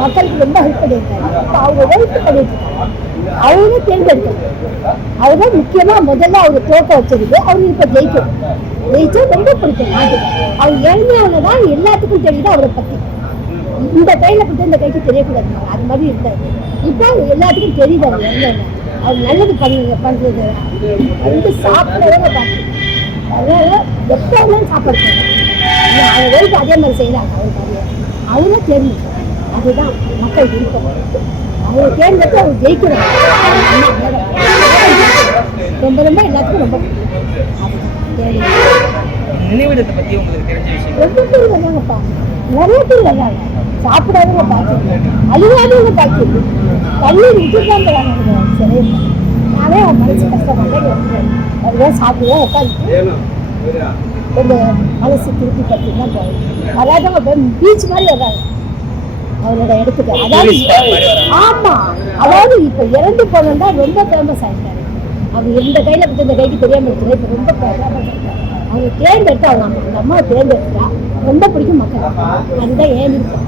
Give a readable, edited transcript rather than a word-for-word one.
மக்களுக்கு ரொம்ப ஹெல்ப் பண்ணியிருக்காரு. இப்போ அவங்க ஹெல்ப் பண்ணிட்டு அவரே தேர்ந்தெடுக்கணும். அவர்தான் முக்கியமா முதல்ல அவரு தோக்க வச்சிருக்கு. அவரு இப்ப ஜெயிச்சா ரொம்ப பிடிக்கும் நாட்டுக்கு. அவர் இறந்தவங்க தான் எல்லாத்துக்கும் தெரியுது அவரை பத்தி. இந்த கையில கொடுத்து இந்த கைக்கு தெரியக்கூடாது, அது மாதிரி இருக்காது. இப்போ எல்லாத்துக்கும் தெரியுது அவர் இறந்தவங்க. அவர் நல்லது பண்றது வந்து சாப்பிடவே பார்த்து அதனால எப்பவும் சாப்பாடு அவங்க வரைக்கும் அதே மாதிரி செய்யறாங்க. அவருக்கு அவரே தேர்ந்தெடுத்தார். அதுதான் மக்கள் விருப்பம். அவங்க தேர்ந்தெடுத்து அவங்க ஜெயிக்கிறாங்க. ரொம்ப ரொம்ப எல்லாத்துக்கும் ரொம்ப நினைவிடத்தை பத்தி உங்களுக்கு தெரிஞ்ச விஷயம்? ரொம்ப பேர் வர்றாங்கப்பா, நிறைய பேர் வர்றாங்க. சாப்பிடாதவங்க பார்த்துருக்கேன், அழுகாதவங்க பார்த்துருக்கேன், கல்லூரி விட்டுதான் போறாங்க சிறையில். நானே அவன் மனசு கஷ்டப்பட்டேன். அதுதான் சாப்பிடுவோம் உட்காந்து கொஞ்சம் மனசு திருப்பி பற்றிதான் போவேன். வராதவங்க பீச் மாதிரி வர்றாங்க அவரோட இடத்துக்கு. அதாவது ஆமா, அதாவது இப்ப இறந்து போனோம்னா ரொம்ப ஃபேமஸ் ஆயிட்டாரு. அவங்க இந்த கையில பத்தி இந்த கைக்கு தெரியாம இருக்கிற இப்ப ரொம்ப ஃபேமஸ் ஆயிட்டாரு. அவங்க தேர்ந்தெடுத்து அவங்க அந்த அம்மாவை தேர்ந்தெடுத்தா ரொம்ப பிடிக்கும் மக்கள். அதுதான் ஏன் விருப்பம்.